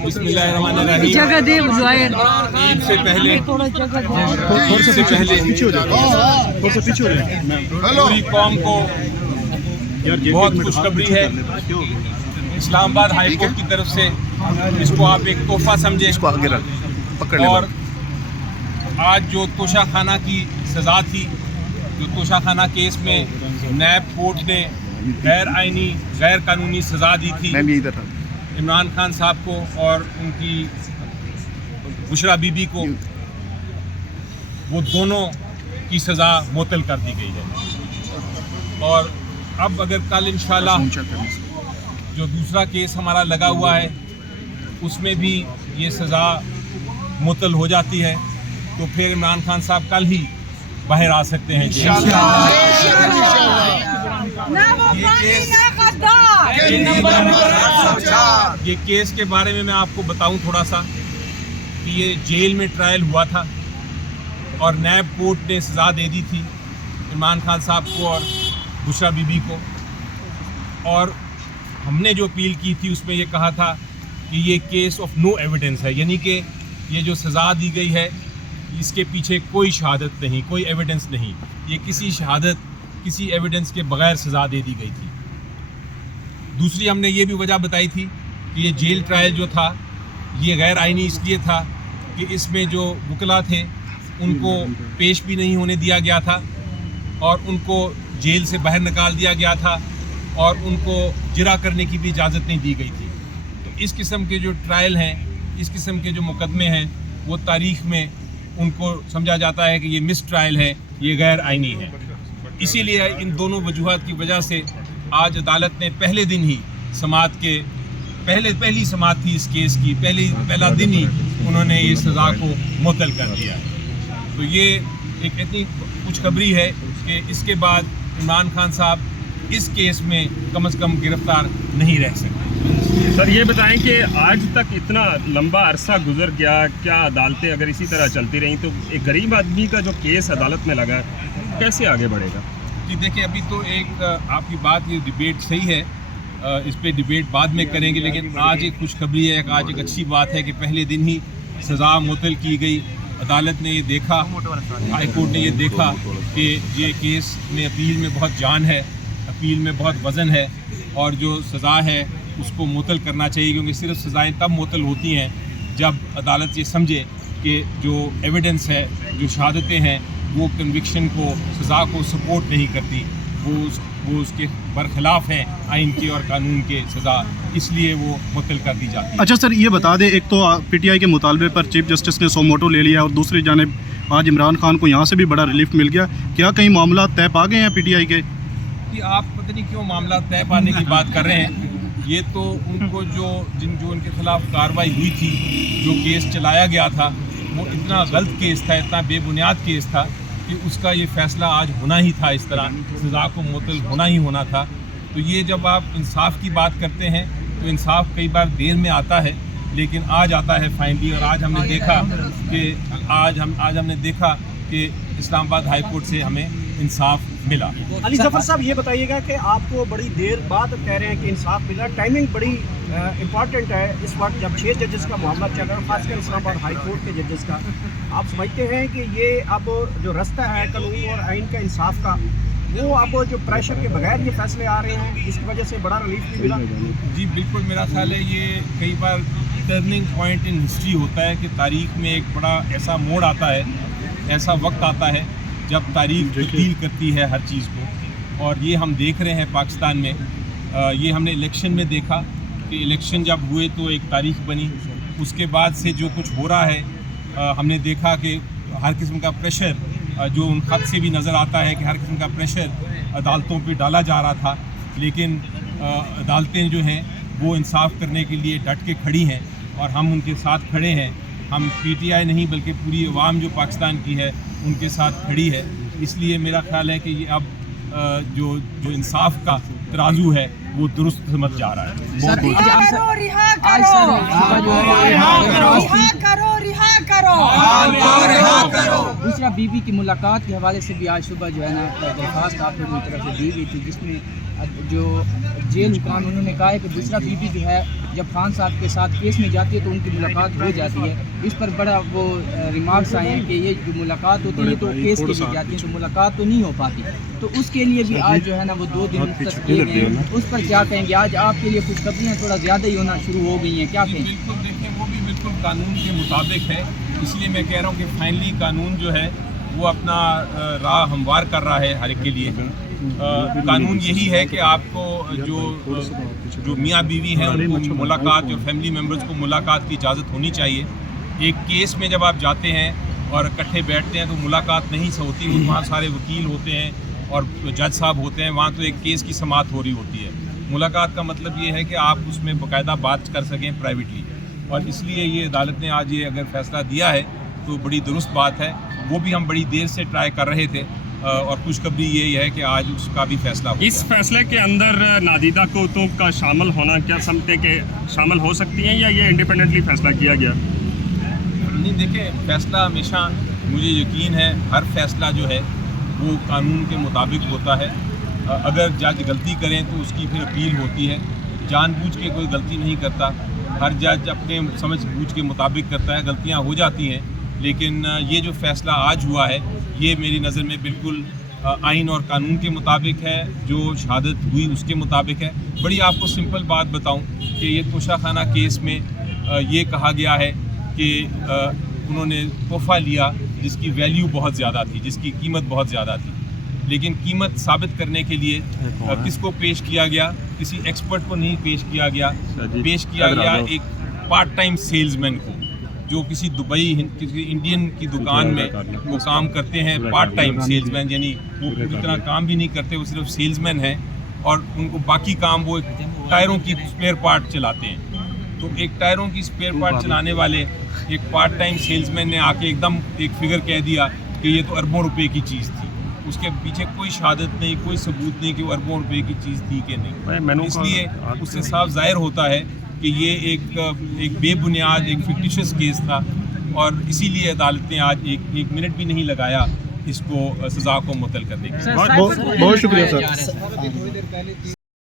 बिस्मिल्लाहिर्रहमानिर्रहीम। ईद से पहले पूरी कौम को बहुत खुशखबरी है। इस्लामाबाद हाई कोर्ट की तरफ से इसको आप एक तोहफा समझे। और आज जो तोशाखाना की सज़ा थी, जो तोशाखाना केस में नैब कोर्ट ने गैर आइनी गैर कानूनी सज़ा दी थी इमरान खान साहब को और उनकी बुशरा बीबी को, वो दोनों की सज़ा मुअत्तल कर दी गई है। और अब अगर कल इंशाल्लाह जो दूसरा केस हमारा लगा हुआ है उसमें भी ये सज़ा मुअत्तल हो जाती है तो फिर इमरान खान साहब कल ही बाहर आ सकते हैं। ये केस के बारे में मैं आपको बताऊं थोड़ा सा कि ये जेल में ट्रायल हुआ था और नैब कोर्ट ने सज़ा दे दी थी इमरान खान साहब को और बुशरा बीबी को। और हमने जो अपील की थी उसमें ये कहा था कि ये केस ऑफ नो एविडेंस है, यानी कि ये जो सज़ा दी गई है इसके पीछे कोई शहादत नहीं, कोई एविडेंस नहीं, ये किसी शहादत किसी एविडेंस के बगैर सज़ा दे दी गई थी। दूसरी हमने ये भी वजह बताई थी कि ये जेल ट्रायल जो था ये गैर आइनी इसलिए था कि इसमें जो वकला थे उनको पेश भी नहीं होने दिया गया था और उनको जेल से बाहर निकाल दिया गया था और उनको जिरा करने की भी इजाज़त नहीं दी गई थी। तो इस किस्म के जो ट्रायल हैं, इस किस्म के जो मुकदमे हैं, वो तारीख़ में उनको समझा जाता है कि ये मिस ट्रायल है, ये गैर आइनी है। इसीलिए इन दोनों वजूहात की वजह से आज अदालत ने पहले दिन ही समाअत के पहली समाअत थी इस केस की, पहला दिन ही उन्होंने ये सज़ा को मुअत्तल कर दिया है। तो ये एक इतनी खुशखबरी है कि इसके बाद इमरान खान साहब इस केस में कम से कम गिरफ्तार नहीं रह सकते। सर ये बताएं कि आज तक इतना लंबा अरसा गुजर गया, क्या अदालतें अगर इसी तरह चलती रहीं तो एक गरीब आदमी का जो केस अदालत में लगा कैसे आगे बढ़ेगा? जी देखिए, अभी तो एक आपकी बात, ये डिबेट सही है, इस पे डिबेट बाद में करेंगे, लेकिन आज एक खुशखबरी है, आज एक अच्छी बात है कि पहले दिन ही सज़ा मुअत्तल की गई। अदालत ने ये देखा, हाई कोर्ट ने ये देखा कि ये केस में अपील में बहुत जान है, अपील में बहुत वज़न है और जो सज़ा है उसको मुअत्तल करना चाहिए, क्योंकि सिर्फ सज़ाएँ तब मुअत्तल होती हैं जब अदालत ये समझे कि जो एविडेंस है, जो शहादतें हैं, वो कन्विक्शन को, सज़ा को सपोर्ट नहीं करती, वो उसके बरखिलाफ़ हैं आइन के और कानून के सज़ा, इसलिए वो मुअत्तल कर दी जाती है। अच्छा सर, ये बता दें, एक तो पीटीआई के मुतालबे पर चीफ जस्टिस ने सो मोटो ले लिया और दूसरी जानिब आज इमरान खान को यहाँ से भी बड़ा रिलीफ मिल गया, क्या कहीं मामला तय पा गए हैं पीटीआई के? कि आप पता नहीं क्यों मामला तय पाने की बात कर रहे हैं। ये तो उनको जो उनके खिलाफ कार्रवाई हुई थी, जो केस चलाया गया था, वो इतना गलत केस था, इतना बेबुनियाद केस था कि उसका ये फ़ैसला आज होना ही था, इस तरह सज़ा को मुअत्तल होना ही होना था। तो ये जब आप इंसाफ की बात करते हैं तो इंसाफ कई बार देर में आता है, लेकिन आज आता है फाइनली। और आज हमने देखा कि इस्लामाबाद हाई कोर्ट से हमें इंसाफ मिला। अली ज़फ़र साहब, ये बताइएगा कि आपको बड़ी देर बाद कह रहे हैं कि इंसाफ मिला, टाइमिंग बड़ी इम्पॉर्टेंट है इस वक्त जब 6 जजेस का मामला चल रहा है, खासकर इस्लामाबाद हाई कोर्ट के जजेस का। आप समझते हैं कि ये अब जो रास्ता है कानून और आइन का, इंसाफ का, वो अब जो प्रेशर के बगैर ये फैसले आ रहे हैं, इसकी वजह से बड़ा रिलीफ भी मिला? जी बिल्कुल, मेरा ख्याल है ये कई बार टर्निंग पॉइंट इन हिस्ट्री होता है कि तारीख़ में एक बड़ा ऐसा मोड़ आता है, ऐसा वक्त आता है जब तारीख़ तब्दील करती है हर चीज़ को। और ये हम देख रहे हैं पाकिस्तान में, ये हमने इलेक्शन में देखा कि इलेक्शन जब हुए तो एक तारीख़ बनी, उसके बाद से जो कुछ हो रहा है हमने देखा कि हर किस्म का प्रेशर, जो उन खत से भी नज़र आता है कि हर किस्म का प्रेशर अदालतों पे डाला जा रहा था, लेकिन अदालतें जो हैं वो इंसाफ करने के लिए डट के खड़ी हैं और हम उनके साथ खड़े हैं। हम पीटीआई नहीं बल्कि पूरी अवाम जो पाकिस्तान की है उनके साथ खड़ी है। इसलिए मेरा ख्याल है कि ये अब جو انصاف کا ترازو ہے وہ درست سمجھ جا رہا ہے. دوسرا بی بی کی ملاقات کے حوالے سے بھی آج صبح جو ہے نا درخواست آپ لوگوں کی طرف سے دی گئی تھی، جس میں جو جیل حکام انہوں نے کہا ہے کہ دوسرا بی بی جو ہے جب خان صاحب کے ساتھ کیس میں جاتی ہے تو ان کی ملاقات ہو جاتی ہے. اس پر بڑا وہ ریمارکس آئے ہیں کہ یہ جو ملاقات ہوتی ہے تو کیس کے لیے جاتی ہے تو ملاقات تو نہیں ہو پاتی، تو اس کے لیے بھی آج جو ہے نا وہ 2 دن مختص کیے گئے ہیں. اس پر کیا کہیں گے؟ آج آپ کے لیے خوشخبریاں تھوڑا زیادہ ہی ہونا شروع ہو گئی ہیں، کیا کہیں؟ بالکل دیکھیں وہ بھی بالکل قانون کے مطابق ہے، اس لیے میں کہہ رہا ہوں کہ فائنلی قانون جو ہے وہ اپنا راہ ہموار کر رہا ہے ہر ایک کے لیے. قانون یہی ہے کہ آپ کو جو میاں بیوی ہیں ان کو ملاقات اور فیملی ممبرز کو ملاقات کی اجازت ہونی چاہیے. ایک کیس میں جب آپ جاتے ہیں اور اکٹھے بیٹھتے ہیں تو ملاقات نہیں سے ہوتی، وہاں سارے وکیل ہوتے ہیں اور جج صاحب ہوتے ہیں، وہاں تو ایک کیس کی سماعت ہو رہی ہوتی ہے. ملاقات کا مطلب یہ ہے کہ آپ اس میں باقاعدہ بات کر سکیں پرائیویٹلی، اور اس لیے یہ عدالت نے آج یہ اگر فیصلہ دیا ہے تو بڑی درست بات ہے. وہ بھی ہم بڑی دیر سے ٹرائی کر رہے تھے اور خوشخبری یہی ہے کہ آج اس کا بھی فیصلہ ہو گیا. اس فیصلے کے اندر نادیدہ قوتوں کا شامل ہونا کیا سمجھتے کہ شامل ہو سکتی ہیں یا یہ انڈیپینڈنٹلی فیصلہ کیا گیا؟ نہیں دیکھیں، فیصلہ ہمیشہ مجھے یقین ہے ہر فیصلہ جو ہے وہ قانون کے مطابق ہوتا ہے. اگر جج غلطی کریں تو اس کی پھر اپیل ہوتی ہے. جان بوجھ کے کوئی غلطی نہیں کرتا، ہر جج اپنے سمجھ بوجھ کے مطابق کرتا ہے. غلطیاں ہو جاتی ہیں، لیکن یہ جو فیصلہ آج ہوا ہے یہ میری نظر میں بالکل آئین اور قانون کے مطابق ہے. جو شہادت ہوئی اس کے مطابق ہے. بڑی آپ کو سمپل بات بتاؤں کہ یہ توشہ خانہ کیس میں یہ کہا گیا ہے کہ انہوں نے تحفہ لیا جس کی ویلیو بہت زیادہ تھی، جس کی قیمت بہت زیادہ تھی، لیکن قیمت ثابت کرنے کے لیے کس کو پیش کیا گیا؟ کسی ایکسپرٹ کو نہیں پیش کیا گیا، پیش کیا گیا ایک پارٹ ٹائم سیلز مین کو، جو کسی دبئی کسی انڈین کی دکان میں وہ کام کرتے ہیں. پارٹ ٹائم سیلز مین یعنی وہ پوری طرح کام بھی نہیں کرتے، وہ صرف سیلز مین ہیں اور ان کو باقی کام وہ ٹائروں کی اسپیئر پارٹ چلاتے ہیں. تو ایک ٹائروں کی اسپیئر پارٹ چلانے والے ایک پارٹ ٹائم سیلز مین نے آ کے ایک دم ایک فگر کہہ دیا کہ یہ تو اربوں روپے کی چیز تھی. اس کے پیچھے کوئی شہادت نہیں، کوئی ثبوت نہیں کہ وہ اربوں روپے کی چیز تھی کہ نہیں. اس لیے اس سے صاف ظاہر ہوتا ہے کہ یہ ایک بے بنیاد ایک فکٹیشس کیس تھا، اور اسی لیے عدالت نے آج ایک منٹ بھی نہیں لگایا اس کو سزا کو معطل کرنے کے لیے. بہت شکریہ سر.